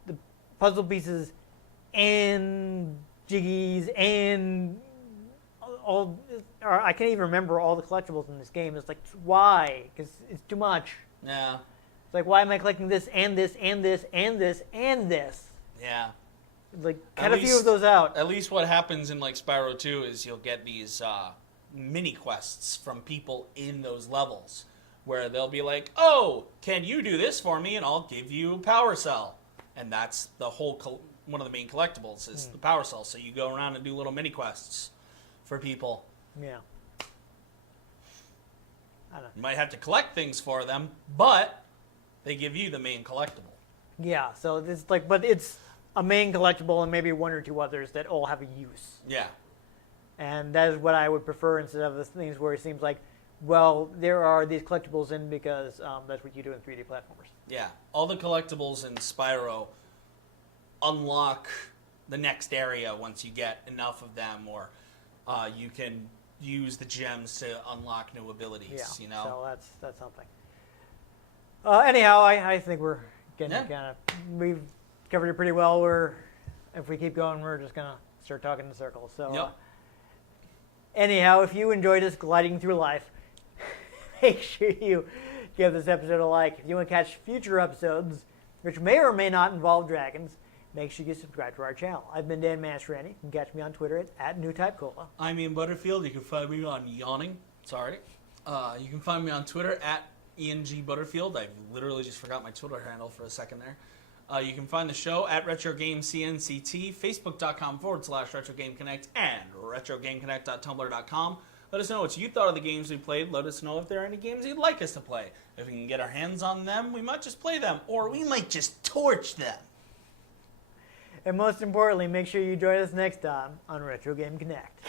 the puzzle pieces and jiggies and all? Or I can't even remember all the collectibles in this game. It's why? Because it's too much. Yeah. It's why am I collecting this and this and this and this and this? Yeah. Like, At cut a few least- of those out. At least what happens in like Spyro 2 is you'll get these mini quests from people in those levels where they'll be like, "Oh, can you do this for me? And I'll give you a power cell." And that's the whole one of the main collectibles is the power cell. So you go around and do little mini quests for people. Yeah. I don't know. You might have to collect things for them, but they give you the main collectible. Yeah, so it's like, but it's a main collectible and maybe one or two others that all have a use. Yeah. And that is what I would prefer instead of the things where it seems like, well, there are these collectibles in because that's what you do in 3D platformers. Yeah. All the collectibles in Spyro unlock the next area once you get enough of them, or you can use the gems to unlock new abilities, Yeah, you know? so that's something. Anyhow, I think we're getting Yeah. kind of, we've covered it pretty well. If we keep going, we're just going to start talking in circles. So, Yep. Anyhow, if you enjoyed us gliding through life, make sure you give this episode a like. If you want to catch future episodes, which may or may not involve dragons, make sure you subscribe to our channel. I've been Dan Mastriani. You can catch me on Twitter at NewTypeCola. I'm Ian Butterfield. You can find me on Yawning. Sorry. You can find me on Twitter at ENG Butterfield. I literally just forgot my Twitter handle for a second there. You can find the show at RetroGameCNCT, Facebook.com/RetroGameConnect, and RetroGameConnect.tumblr.com. Let us know what you thought of the games we played. Let us know if there are any games you'd like us to play. If we can get our hands on them, we might just play them, or we might just torch them. And most importantly, make sure you join us next time on Retro Game Connect.